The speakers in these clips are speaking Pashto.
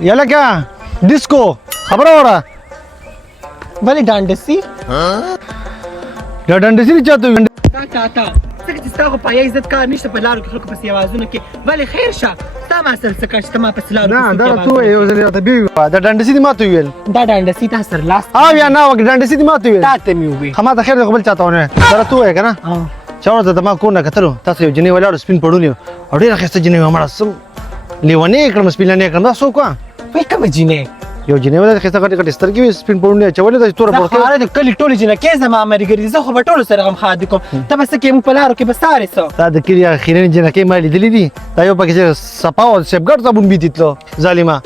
یلکه ډیسکو خبره وره ولې ډانډسي دا ډنډسي چاته وي تا څنګه چې ستا خو په عزت کار نشته په لارو کې خلکو پسې اوازونه کې ولې خیر شه ستا ما سره څه کار چې ته ما پسې لارو نه دا تو یو ځل راته بیا ووایه دا ډنډسي دې ماته وویل دا ډانډسي تا سره لاس او یا نه ډنډسي دې ماته وویل تا ته مې وویل خو ما ته خیر دی خو بل چاته ونه دا تو وایې که نه چې ورته د ما کور نه کتلو تاسو یو جنۍ ولاړو سپین پړونی او ډېره ښایسته جنۍ وه مړه سم لیونۍ یې کړم سپین لنډې یې کړم دا څوک وه وایي کومه جینۍ یو جنۍ وه ښایسته غټې غټې سترګې وې سپین پړونی اچولې ده چې توره زه پړکۍ خو د کلي ټولې جینکې زما ملګري دي زه خو به ټولو سره غمخادي کوم ته به څه کوې موږ په لارو کې به سارې څه دا د کلي اخرنۍ جنکۍ ما لیدلې دي دا یو پکې چې صفا او سیفګارډ صابون بیتي تلو ظالمه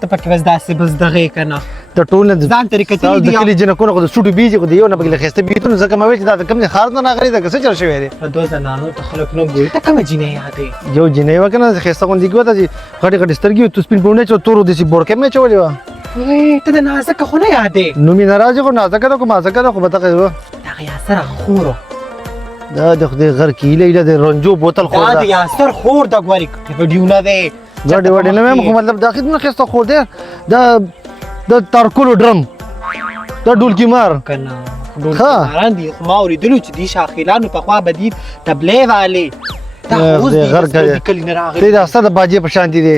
ته پکې بس داسې بس دغې که نه د ټول نه ځان ترې کتلي د دي کلي جنکونه خو د سوټو بیجې خو د یو نه پکې له ښایسته بیتونه ځکه ما ویل چې دا د کوم ځای ښار نه راغلی ده که څه چل شوی دی په دو زنانو ته خلک نه ګوري ته کومه جینۍ یادې یو جنۍ وه که نه ښایسته غوندې کې وه چې غټې غټې سترګې وې تو سپین پړونی چې تورو داسې بورکۍ مې اچولې وه وایي ته د نازکه خو نه یادې نوم یې ناراضي خو نازکه ده خو مازکه ده خو به دغه وه دغه یاسر خورو دا د خدای غر کې هیله هیله د رنجو بوتل خور دا د ده یاسر خور د ګوري ویډیو نه دی ګډې وډې نه وایم خو مطلب دا خدمت ښایسته خور دی د تارکولو ډرم دا ډولکي مار که نه ډولکي دي خو ما اورېدلو چې دې شاخیلانو پخوا به دي تبلې والې دا خو اوس دې کلي نه راغلي دا ستا د باجې په شانتي دی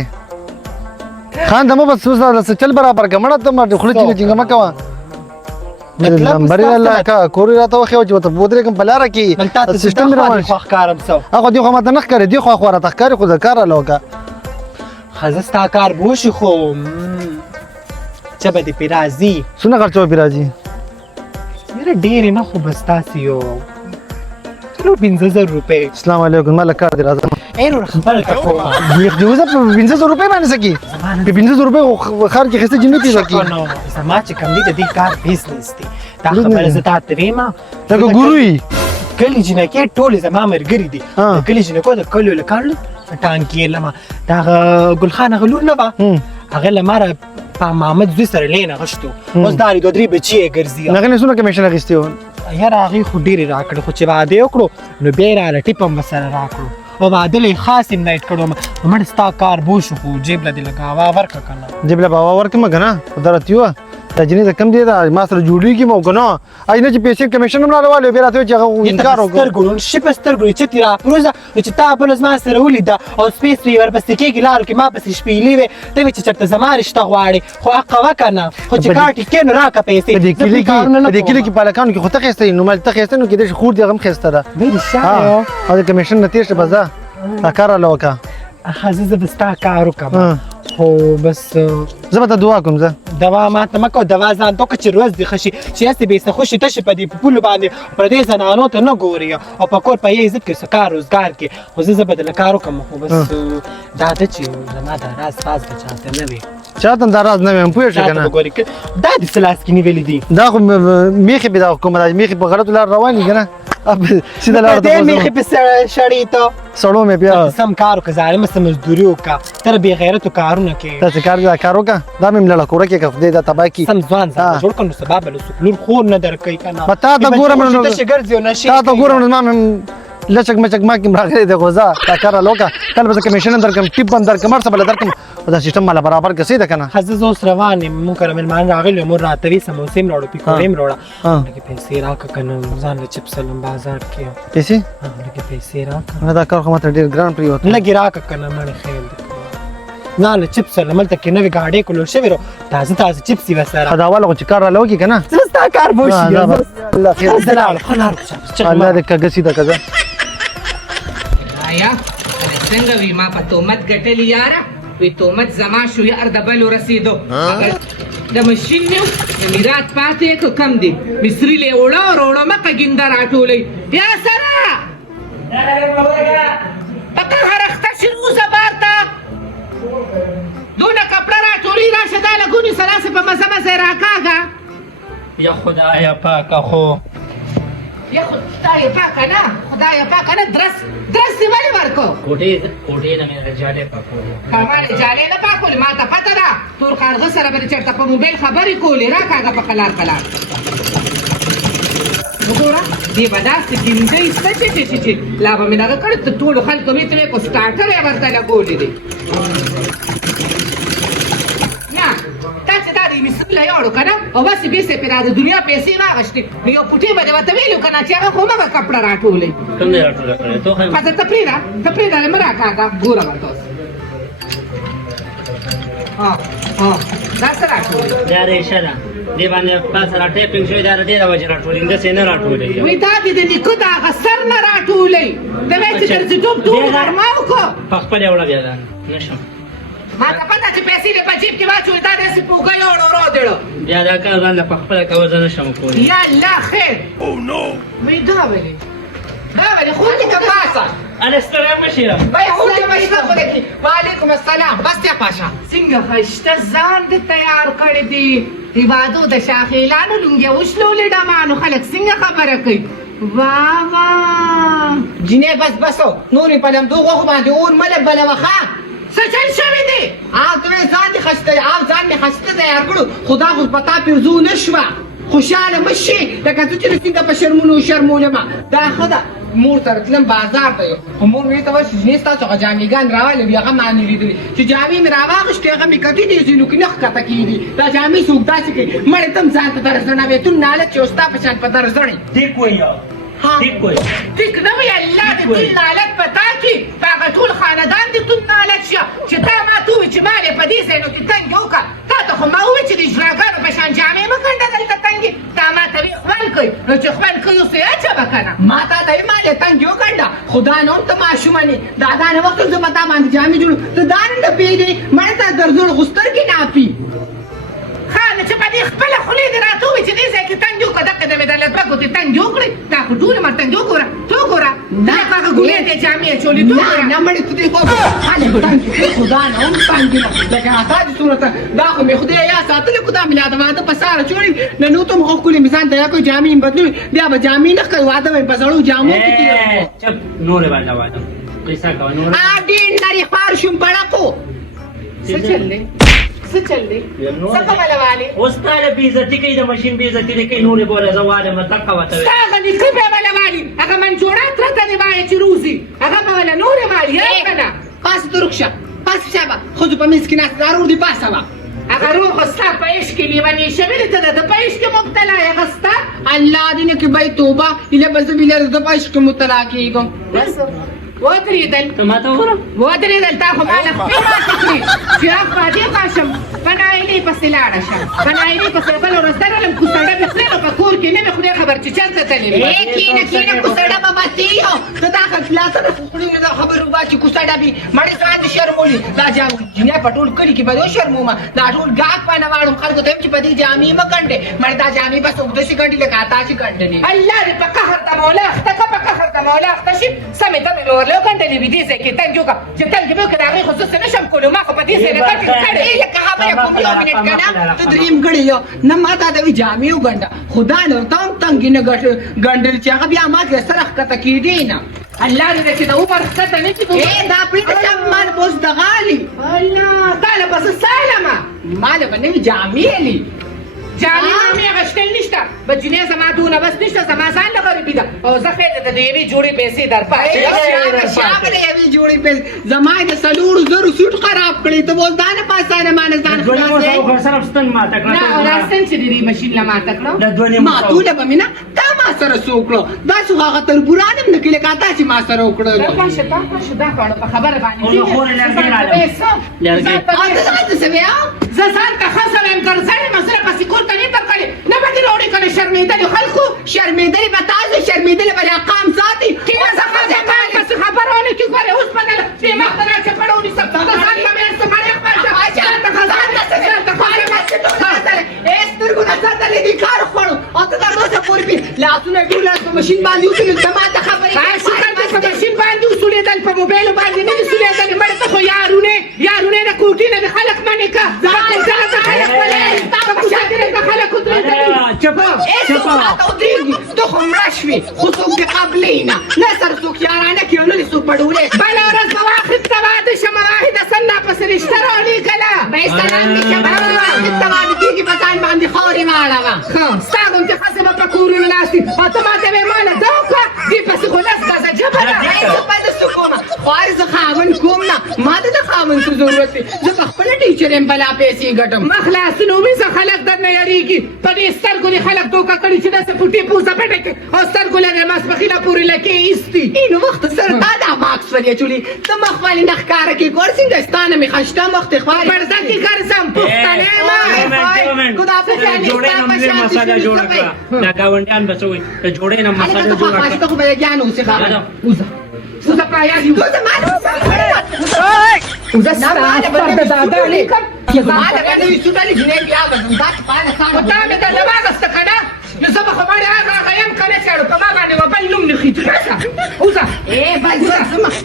خان ته مو بس اوس دا چل برابر که مړه ته ما خوله چینګه چینګه مه کوه نمبر یې الله کا کور یې راته وښیو چې ورته ودرېږم په لاره کې سیسټم مې روان شي ښکارم څه هغه دې خوا ماته نه ښکاري دې خوا خو راته ښکاري خو د کار راله وکړه ښه زه ستا کار بوشي خو څه به دې پرې راځي څونه خرچه به پرې راځي یاره ډېرې نه خو بس تاسې یو چلو 15,000 روپۍ السلام علیکم ما له کار دی راځم ای نور خبره ته کومه د اوسه په 1500 روپۍ باندې څه کي په 1500 روپۍ خو ښار کې ښایسته جنۍ پیدا کړي زما چې کوم دی د دې کار بزنس دی دا خبره زه تا ته وایم لکه ګورو وي کلي جنکۍ ټولې زما ملګري دي د کلي جنکو د کلیو له کار ټانکې لمه د هغه ګلخان هغه لور نه وه هغه له ما په محمد زوی سره لین غشتو اوس دا دوه درې بچي یې ګرځي هغې نه څونه کمیشن اخیستی و یاره هغې خو ډېرې راکړې خو چې واده وکړو نو بیا یې راله ټیپ هم ورسره راکړو او واده له یې خاص انوایټ کړو مړ ستا کار بو شو خو جیب له دې لږه هوا ورکړه که نه جیب له به هوا ورکړم که نه خو دا راته وه دا جنۍ ته کم دی دا ما سره جوړېږي مو که نه نه چې پیسې کمیشن هم راله والي بیا راته وایي چې هغه انکار وکړو سترګو شي په سترګو یې چتې راپروزه نو چې تا بله زما سره ولیده او سپېس پرې ورپسې کېږي لارو کې ما پسې شپېلې وې ته وې چې چېرته زما رشته غواړې خو حقه وکړه نه خو چې کار ټیکې نو راکړه پیسې په دې کلي کې پالکانو کې خو ته ښایسته یې نو مال ته ښایسته نو کېدای شي خور دې هغه هم ښایسته ده او د کمیشن نه تېر شه به ځه دا کار راله وکړه ښه زه به ستا کار وکړم خو بس زه به ته دعا کوم زه دوا ماته مه کوه دوا ځان ته وکړه چې روز دې ښه شي چې هسې بېسته خوشې تشې په دې پولو باندې پردۍ زنانو ته نه ګوري او په کور په یې عزت کې څه کار روزګار کې خو زه به دله کار وکړم خو بس دا ده چې زما دا راز فاز به چاته نه وي چاته هم دا راز نه ویم پوه شو که نه دا دې څه لاس کې نیولي دي دا خو میخې به دا کومه دا میخې په غلطو لار روان دي که نه سیده لاره ته میخې په شړې ته سړو مې بیا سم کار وکړه ظالمه څه مزدوري وکړه ته بې غیرتو کارونه کوې داسې کار دا کار وکړه دا مې هم لړه کوره کې که خدای دا تباه کړي سم ځوان ځان جوړ کړه نو سبا به له څوک لور خور نه درکوي که نه تا ته ګورم تشې ګرځي او نشې تا ته ګورم نو ما هم لچک مچک ما کې راغلی دی خو ځه دا کار راله وکړه کله به زه کمیشن هم درکړم ټیپ هم درکړم هر څه به له درکړم خو دا سیسټم ماله برابر که صحیح ده که نه ښه زه اوس روان یم مونږ کره مېلمانه راغلي مور راته وي سموسې هم راوړه پیکوړې هم راوړه لږې پیسې راکړه که نه ځان له چپس لم بازار کې پیسې لږې پیسې راکړه دا کار خو ماته ډېر ګران پرېوت لږې راکړه که نه مړې خیال دې ځان له چپس لم هلته کې نوې ګاډۍ کلور شوې رو تازه تازه چپس یې ورسره دا واله خو چې کار راله وکړي که نه زه ستا کار به وشي الله خیر الله دې کږه سیده که زه آیا څنګه وي ما په تهمت ګټلي یاره وی تهمت زما شو یار د بلو رسېدو د مشین مې د میرات پاتې که کم دی مصري له وړه وروړه مکه ګینده راټولوي یا سره په قهر اخته شي روزه بار ته دونه کپړه راټولي راشه دا لګونې سلاسې په مزه مزه یې راکاږه یا خدایه پاکه خو یا خدای پاکه نه خدای پاکه نه درس دې ولې ورکو کوټې نه مې جالې پاکولې کمالې جالې نه پاکولې ما ته پته ده تور کارغه سره به چېرته په موبایل خبرې کولې راکاږه په قلار قلار وګوره دې به داسې ګیندۍ سته چې لا به مې دغه کړې ټولو خلکو مې ته وې په سټارټر یې ورته لګولې دی له یوړو که نه او بس یې بیسې پرې د دنیا پیسې واغېستې نو یو پوټې به دې ورته ویلو که نه چې هغه خو مغه کپړه راټولوي کوم دی راټوله کړې تو خو ښځه ته پرېږده ته پرېږده مه راکاږه ګوره ورته اوس دا څه راټولوي دا ریشه ده دې باندې پاس را ټیپینګ شوی دا د دې د وجې راټولېږي داسې نه راټولېږي وایي دا دې د نیکه د هغه سر نه راټولوي ته وایې چې درځي ډوب ډوب غرمه وکړو په خپله یې وړه بیا دا نشم ما ته پته چې پیسې دې په جیب کې واچولې دا داسې پوکه یوړو رودړو بیا دا کار ځان له په خپله کوه زه نشم کولی یا الله خیر وایي دا ولې دا ولې خو دې که پاسه هلې ستړی مه شي وایي خو دې مشته خو دې وعلیکم السلام بس یا پاشا څنګه ښایسته ځان دې تیار کړی دی هیوادو د شاخیلانو لونګې وشلولې ډمانو خلک څنګه خبره کوي واه واه جینۍ بس بسو نور یې په لمدو غوښو باندې اور مه لبلوه ښه څه چل شوي دی ته وایې ځان دې خسته ځان مې خسته تیار کړو خو دا خو په تا پیرزو نه شوه خوشحاله مه شي لکه زه چې څنګه په شرمونو شرمولمه دا ښه ده مور سره تلم بازار ته خو مور مې ته وایي چې جینۍ ستاسو هغه جامېګان راولې وي هغه ما نه لیدلي چې جامې مې راواخېستې هغه مې کتې دي ځینو کې نه ښکته کېږي دا جامې څوک داسې کوي مړې ته هم ځان ته درزړوې تو نالت چې ستا په شان په درزړې ټیک وایي ټیک وایي ټیک نه وي الله دې تل نالت په تا کې په هغه ټول خاندان دې تل نالت شه چې تا ما ته ووایي چې مالې په دې ځای نو کې تنګ وکړه تا ته خو ما ووایي چې د اجراګانو په شان جامې مه ګنډه دلته تنګې تا ما ته وایي خوند کوي نو چې خوند کوي اوس یې اچوه که نه ما تا ته وایي مالې تنګې وګنډه خو دا نه هم ته ماشومه دا نه وخت زه په تا باندې جامې جوړو ته دا نه نه پوهېږې مړه ته درزوړ خو سترګې ناپي ښه نو چې په دې خپله خولې دې راته ووایي چې دې ځای کې تنګ وکړه دقه د مې درله دوه ګوتې تنګې وکړې دا خو ټول عمر تنګې وګوره ته وګوره هغه ګولې دې جامې اچولې ته وګوره نه مړې ته دې خو هلې تنګې خدا نه هم تنګې نه لکه هغه دې صورت دا خو مې خدای یا ساتلې خو دا مې لا د واده په ساره جوړې نه نو ته مو ښکلې مې ځان ته یا کوئی جامې مې بدلوي بیا به جامې نه کوي واده به یې په زړو جامو کې تېروي چپ نورې باندې واده قصه کوه نور ډېر نري خوار شوم بړقو څه چل دی څه چل دی څه کومه والې اوس تا له بېعزتي کوي د مشین بېعزتي دې کوي نورې بوله زه وایم دقه ورته ستا هغه نیکه به وله والي هغه منجوړات راته دې وایي چې روزي هغه به وله نورې والي یا که نه پاسه ته روک شه پاسه شه به ښځو په منځ کې ناست دا روغ دې پاسه وه هغه روغ خو ستا په عشق کې لیونې شوې دې ته د په عشق کې مبتلا یې هغه ستا الله دې نه کړي بی توبه ایله به زه بې لرې د په عشق کې مبتلا کېږم بس ودرېدل ته ما ته وګوره ودرېدل تا خو ما له خپې ماتې کړې چې اخ پاتې پاشم په نایلې پسې لاړه شم په نایلې پسې بله ورځ درغلم کوسړه مې خورې نو په کور کې نه مې خدای خبر چې چېرته تلې کېنه کېنه کوسړه به ماتېږو ته دا خلاصه نه خورې مې دا خبر وباسي کوسړه بي مړې ځان دې شرمولي دا جنۍ په ټول کلي کې به یو شرمومه دا ټول ګاک پانه واړم خلکو ته یم چې په دې جامې مه ګنډې مړې دا جامې بس اوږده شي ګنډې لکه اتا چې ګنډلې الله دې په قهر ته مولا اخته که په قهر ته مولا اخته شي سمې ته مې ورله وګنډلې وي دې ځای کې تنګ وکړه چې تنګ مې وکړه د هغې خو زه څه نه شم کولی ما خو په دې ځای نه کټینګ کړې لکه خبره کوم یو منټ که نه ته درېیم ګړی یو نه ما تا ته وي جامې وګنډه خو دا نه ورته هم تنګې نه ګنډلې چې هغه بیا ما کې سره ښکته کېدې نه الله دې چې د عمر ښکته نه کړي دا پرېږده چې مال به اوس دغالي الله تا له به زه سالمه ما له به نوي جامې لي جامې مامې اغوښتل نشته بچینې زما دونه بس نشته زما ځان له غریبي ده او زه خیر د یوې جوړې پیسې در پاتې شاګه د یوې جوړې پیسې زما یې د څلورو زرو سوټ خراب کړی ته اوس دا نه پاسانه ما نه ځان خلاصوي صرف ستن ماته کړه نه او راستن چې دې ماشین له ماته کړو د دوه نیمو ماتوله به مې نه تا ما سره څه وکړو داسې خو هغه تربوران هم نه کوي لکه تا چې ما سره وکړل دا کړه په خبره باندې زه ځان ته ښه سړی یم ګرځړې یم زه پسې کور ته نه درغلې نه به دې راوړې که نه شرمېدلې خلکو شرمېدلې به تاسو شرمېدلې به اقام ساتي کینه زه ښځې ځان پسې خبره ونه کړي ګورې اوس به دې مخ ته راچپړه ونیسم زه ځان ته مې سمړې سترګو نه ساتلې دي کار خوړو او ته دا اوسه پورې بي لاسونه ټول په ماشین باندې وسولې زما ته خبرې په ماشین باندې وسولېدل په موبایل باندې نه دي سولېدل مړه ته خو یارونه د کوټې نه د خلک منې که ځان خلک ولې ستا په شاګرې د خلک ودرېدلي چپه ته خو مړه شوې خو څوک دې قبلې نه نه سره څوک یارانه کوي او نه دې څوک په ډولې بله ورځ به واخېسته واده شم واحده سنه پسې رشته راولېږله به یې سلام دې شه واخېسته واده کېږي په ځان باندې خاورې واړوه ښه ستا غوندې ښځې به په کورونو ناستې او ته ما ته وې ماله دا وکړه دې پسې خو لس ګزه ژبه ده زه په داسې کومه خوارې زه خاوند کوم نه ما ته د خاوند څه ضرورت دی زه په خپله ټیچر یم بلا پیسې ګټم مخلاص نومي څه خلک درنه یریږي په دې سترګو دې خلک دوکه کړي چې داسې پوټې پوزه پټه کړي او سترګو لرې ماسپښینه پورې لکې ایستي اینو وخت سره تا دا ماکس ور چولی ته مخ باندې نه ښکاره کې ګور څنګه ستانه مې خشته مخ ته خواري پرده کې ګرځم پښتنې جوړې نه مې مساله جوړه کړه دا گاونډیان بچوي ته جوړې نه مساله جوړه کړه ته خو به ګانو څه خبره وزه پایا دی وزه مالو وزه ستاسو پر د دادا لیکم زمانه باندې وسوټالي جنې بیا به دا پانه او تا مې د لماغسته که نه نو زه به خو مړې هغه یم که نه چاړو په ما باندې به بل نوم نه خېټو وزه بس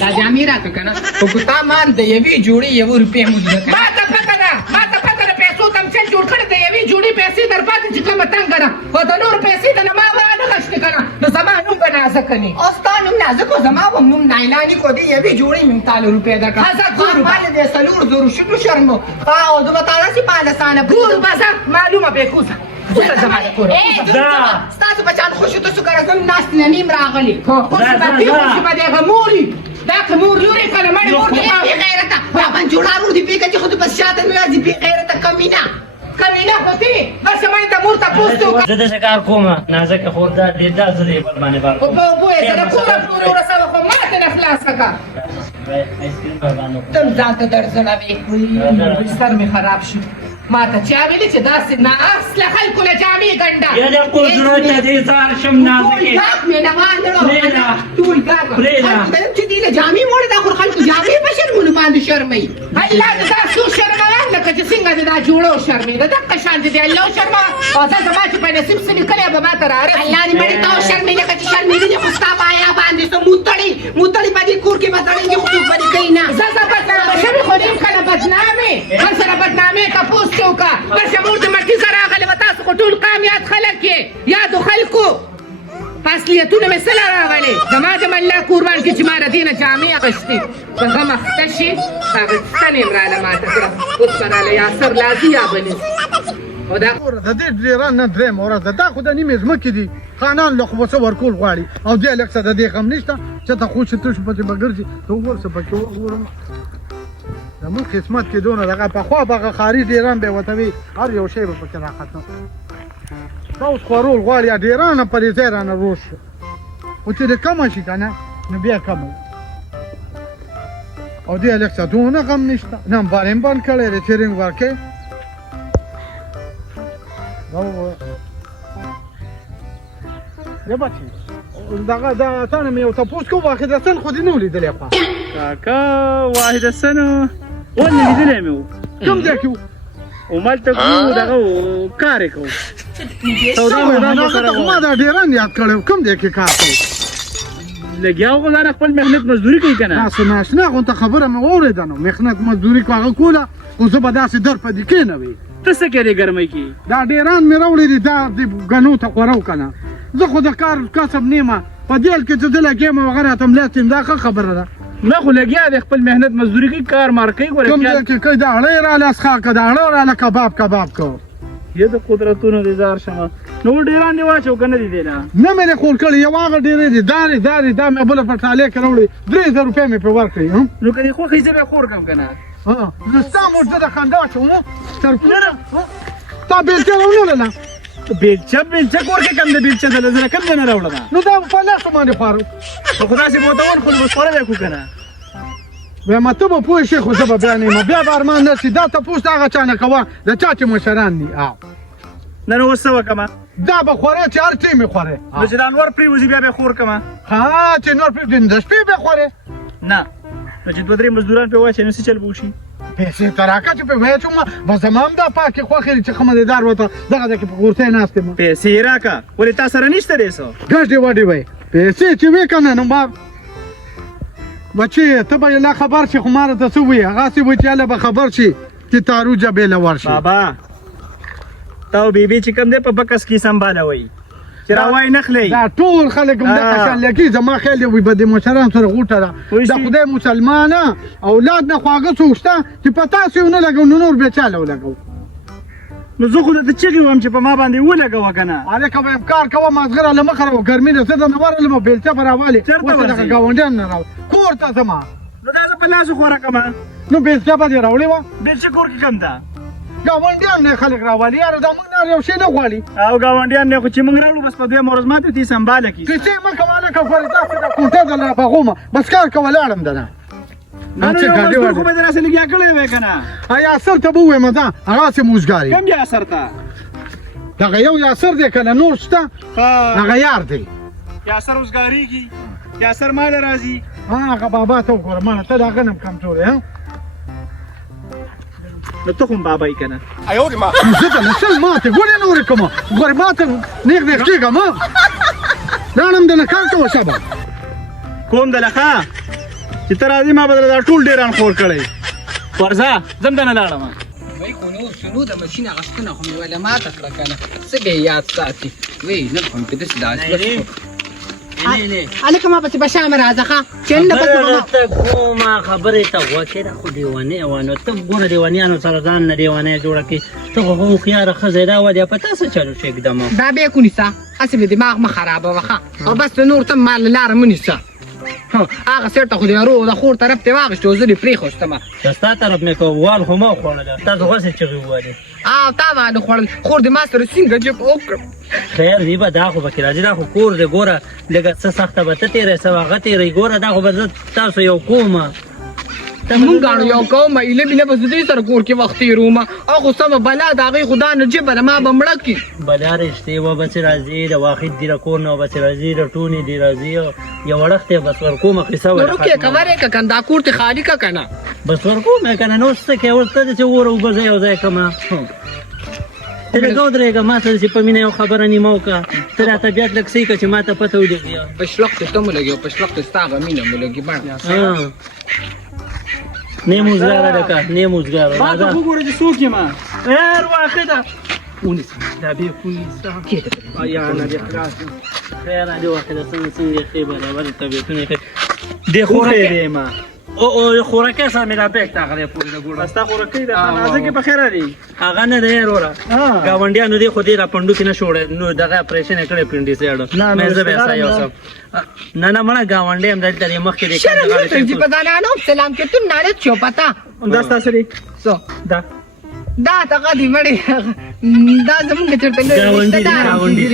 دا جامې راکړه که نه خو که تا مان د یوې جوړې 1 روپۍ مو زده ما ته پته ده ما ته پته ده پیسو تمچل جوړ کړی د یوې جوړې پیسې در پاتې چې کومه تنګه ده خو د نورو پیسې د نه ما رانغښتې که نه نو زما نوم به نازکه ني او ستا نوم نازک و زما به نوم نایلاني کو دی یوې جوړې مې تاله روپۍ درکړه هزار ګورو باندې د سلور زرو شنو شرمو او زه به تا داسې پالسانه ګورو بزه معلومه بېخوزه وزه زما د کور ستاسو بچان خوشو تاسو که راځم ناست نه نیم راغلي خوشي به دې خوشي به دې هغه موري دا که مور لورې که نه مړې مور بې غیرته راباندې جوړه ور دي بېکه چې خو دې بس شاته مې راځي بې غیرته کمینه کمینه خو دې بس مړې ته مور تپوس دې وکړه زه داسې کار کوم نازکه خور دا ډېر دا زه دې بل باندې بار خو په اوبو یې زه د کوره پورې ورسوه خو ماته نه خلاصه کړه آیسکریم باندې تم ځان ته درځنوې سر مې خراب شو ما ته چا ویلي چې داسې نااصله خلکو له جامې ګنډه یا د قدرت دې ځار شم نازکه ګاک مې نه وانه پرېږده. ټول ګاک پرېږده. خلکو چې دې له جامې موړې دا خو خلکو جامې په شرمونو باندې شرموي الله دې دا څو شرموم لکه چې څنګه دې دا جوړه وشرمېده دقه شان دې الله وشرموه او زه زما چې په نصیب څه لیکلی به ما ته رارسي الله دې مړې ته وشرموي لکه چې شرمېدلې خو ستا مایا باندې څه موتړې په دې کور کې به تړېږي خو څوک به دې کوي نه زه بدنامه شوې خو نیم کله بدنامې هر سره بدنامې تپوس کې وکړه ورشه مور د مټي زه راغلې وه تاسو خو ټول قام یاد خلک یې یادو خلکو فاصلیتونه مې سله راغلې زما د الله قربان کې چې ما د دې نه جامې اخیستې په غم اخته شي هغه ستنې م راله ماته کړه اوس به راله یاسر لازي یا بني او دا د دې ډیران نه درېیمه ورځ ده دا خو د نیمې ځمکې دي خانان له خو به څه ورکول غواړي او دې لږ څه د دې غم نشته چې ته خو چې تش پسې به ګرځي ته وګوره څه پکې وګورم زموږ قسمت کې دونه دغه پخوا به هغه ښاري ډیران به یې ورته وي هر یو شی به پکې راختم دا اوس خورول غواړي ډیرانه په دې ځای رانه روش شو خو چې د کمه شي که نه نو بیا کمه او دې لږ څه دونه غم نشته نمبر یې بند کړی دی چې رنګ ورکوي یا بچی دغه دا تانه مې یو تپوس کوم واحد حسن خو دې نه و لیدلی خوا کاکا واحد حسن ولې لیدلی مې و کوم ځای کې و همالته کوو دغه و کار یې کوو سودا مودا مو سره خو ما دا ډېران یاد کړی و کوم ځای کې کار کوو لګیا خو ځان خپل محنت مزدوري کوي که نه تاسو ناشنا غونته خبره مې واورېده نو محنت مزدوري کو هغه کوله خو زه به داسې در په دې کښېنوي ته څه کوې دې ګرمۍ کې دا ډېران مې راوړي دي دا دې ګنو ته خورو که نه زه خو د کار کسب نیمه په دیل کې چې زه لګېم او هغه راته ملات یم دا ښه خبره ده نه خو لګیا دی خپل محنت مزدوري کوي کار مار کوي کوم ځای کې کوي دا اړۍ راله اسخاکه دا اړه راله کباب کو یا د قدرتونو دې ځار شمه نو ډېران دې واچو که نه دي دی نه نه مې دې خور کړي یو هغه ډېرې دي دارې دا مې بله په ټالۍ کې راوړي 3000 روپۍ مې پرې ورکړي نو که دې خوښې زه به خور کړم که نه زه ستا موږ د خندا اچوم تا بېلچه راولله بیلچه کور کې کم دی بیلچه زه زه کم ځای نه راوړمه نو دا په لاسو باندې خوارو خو خو داسې به ورته ون خو به خوړلی کړو که نه وایم ته به پوه شې خو زه به بیا نه یم بیا به ارمان نه شي دا تپوس د هغه چا نه کوه د چا چې مشران دي نه نو اوس څه وکړمه دا به خورې چې هر څه مې خورې نو چې دا نور پرېوځي بیا به یې خور کړمه ها چې نور پرېږدي نو د شپې به خورې نه نو چې 2-3 مزدوران پرې واچوي نو څه چل به وشي پیسې ته راکړه چې پرې واچوم بس زما هم دا پاکې خوښې دي چې ښه مزېدار ورته دغه ځای کې په کورسۍ ناست یم پیسې یې راکړه ولې تا سره نشته دی څه ګډې وډې وی پیسې چې وې که نه نو ما بچې ته به یې لا خبر شي خو ما راته څه وایي هغسې وایي چې هله به خبر شي چې تاروجه بېله ورشي بابا تا او بیبي چې کوم دی په بکس کې سنبالوئ چې راوای نه خلی دا ټول خلک هم دغه شان لګي زما خیال دی وي به د مشرانو سره غوټه ده د خدای مسلمانه اولاد نه خو هغه څوک شته چې په تاسو یې ونه لګو نو نور بیا چا له ولګو نو زه خو درته چغې وایم چې په ما باندې ولګوه که نه هلکه به یم کار کوه مازغره له مخه راو ګرمي ده زه درنه ورغلم بیلچه به راولې چېرته اوس دغه ورځې؟ ګاونډیان نه راو کور ته ځمه نو دا زه په لاسو خوره کړمه نو بیلچه به دې راوړې وه بیلچه کور کې کم ده ګاونډیان نه خلک راوالي یاره دا موږ نه یو شی نه غواړي او ګاونډیان نه خو چې موږ راوړو بس په دویم ورځ ماته دې سنباله کړي کیسې مه کوه لکه ګورې داسې د کوټه د لا بغومه بس کار کوه لاړم ده نه نو یو مزدور خو به در راسه لګیا کړی وې که نه یاسر ته به ووایم ځه هغسې موزګار کم یاسر ته دغه یو یاسر دی که نه نور شته هغه یار دی یاسر اوسګارېږي یاسر ماله راځي هغه بابا ته وګوره مانه ته د هغه نه کمزورې ها نو ته خو هم بابا یې که نه زه ته نسل ماته ګورې نورې کومه ګورې ماته نیغ نیغ کېږم لاړم د نه کار کوه شبه کوم ده لخه چې ته راځې ما به درله دا ټول ډېران خور کړی ورځه ځم دنه لاړم وای خو نور شنو د ماشین اغشتنه خو مې ولا ماته کړه که نه څه به یې یاد ساتي وی نه خو مې په داسې داسې هلکه ما پسې به شامه راځه ښه چې نه پسې ته کومه خبرې ته غوږ کېده خو دیوانې وانه ته ګوره دیوانیانو سره ځان نه دیوانې جوړه کړي ته خو هوښیاره ښځه یې دا ودې په تا څه چلو چې ږدمه دا بیا کو نیسه هسې مې دماغ مه خرابوه ښه او بس نور ته مال لاره مه نیسه هغه سیټ ته خو د یارو د خور طرف ته واغېستو زه دې پرېښوستمه چې ستا طرف مې کوه وال خو ما وخوړله تاسو غوښې چغې ووالې او تا باندې خوړل خور دې ما سره څنګه جب وکړم خیر دی به دا خو پکې راځي دا خو کور دی ګوره لږه څه سخته به ته تېری څه هغه تېری ګوره دا خو به زه تاسو یو کومه مونږ ګاڼو یو کومه ایله بیله به زه دې سره کور کې وخت تېرومه او خو سمه بلا د هغې خو دا نه جبه ده ما به مړه کړي بلا رښتې به بسې راځي د واحد دی د کور نه بسې راځي د ټونې دی راځي یو وړښت یې بس ورکومه قصه نو روکې که ورې که کنه دا کور ته خالي که که نه بس ورکوم یې که نه نو څه کوې اوس ته دې چې وره اوبه زه یو ځای کړمه ته لږه ودرېږه ما ته داسې په مینه یو خبره نیمه وکړه ته دا طبیعت لږ صحیح کړه چې ما ته پته ولګي په شلق ته ته مو لګي او په شلق ته ستا هغه مینه مو لګي بڼه نه موزګاره ډکه نه موزګاره ما ته خو ګوره چې څوک یم خیر واقع ده ونیسه دا بې خوی یا نه دې خلاص خیر دې واقع ده څنګه ښې برابر طبیعتونه ښې دې خورې دی ما او خوراکه سره مې دا بیک ته هغه پورې د ګوړه بس تا خورکۍ ده نازکې په خیره دی هغه نه دی وروره ګاونډیانو دې خو دې را پنډو کې نه شوړی نو دغه اپریشن یې کړی پنډیسایډ مې زه بیا سا یو څه نه نه مړه ګاونډی هم دلته دی مخکې دی شرم نه ترجی په زنانو سلام کې تو ناله چو پتا دا ستاسو دی سو دا دا تاګه دی مړی دا زمونږ چرته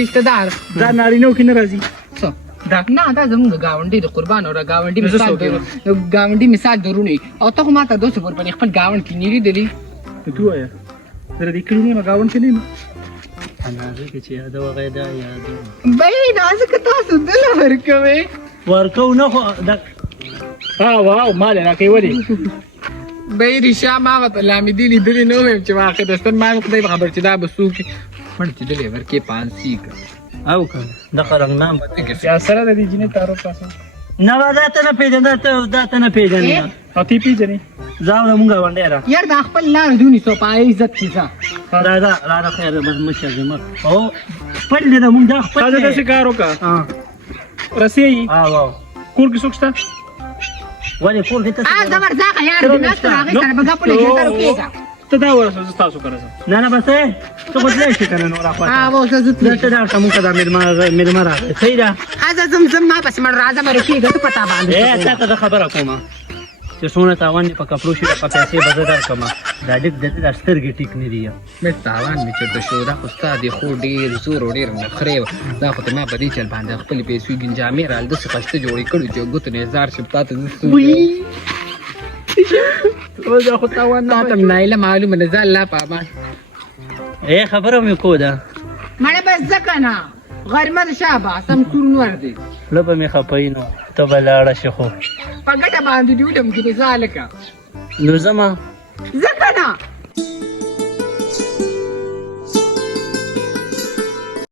رشتہ دار دا نارینو کې نه راځي سو نه دا زمونږ ګاونډي د قربان او ګاونډي مثال دی ګاونډي مثال درونی او ته ما ته دوه څه په خپل ګاوند کې نیری دلی ته وایا زه دې کړی نه ګاوند کې نه انا زه چې یاد وغه دا یاد بای نازک تاسو دل ورکوي ورکو نه خو دا واو مال نه کوي ودی بای ریشا ما وته لامې دی لیدلې نو چې واخه دستن ما خدای خبر چې دا بسو کې پړ چې دلې ورکې پانسی او که د قرنګ نام یا سره د دې جنې تعارف تاسو نه دا ته نه پیژنې دا ته نه پیژنې او تی پیژنې زاو مونږ باندې را یار دا خپل لار دونی سو پای عزت کیسه را خیر بس مشه زما او خپل دې مونږ دا خپل تاسو د کار وکړه رسي کور کې څوک شته ولې کور کې ا زبر ځاګه یار دې نه راغی سره بګه په لګي تر کېږه ته دا ورسې تاسو کړه نه بس ته خو دې شي کنه نور اخوا او زه ته دا کوم کدا مېرما راځي صحیح ده ازه زمزم ما بس مړ راځه مې کېږه ته پتا باندې تا ته خبره کومه چې څونه تاوان په کپړو شي په پیسې بازار کما دا دې د سترګې ټیک نه دی مې تاوان مې چرته شو دا خو ستادي خو ډیر زور ډیر مخري دا خو ته ما په دې چل باندې خپل پیسې ګنجامې رال د څه خسته جوړې کړو چې ګوت نه هزار شپتا ته او دا خو تاوان نه ته نه معلومه نه ځل لا پاما خبره مې کو ده مړه بس ځکنه غرمه شابه سم کورن ور دي لبه مې خپاینو ته بلاړه شي خو په ګټه باندې دیولم کې ځالکا نو زما ځکنه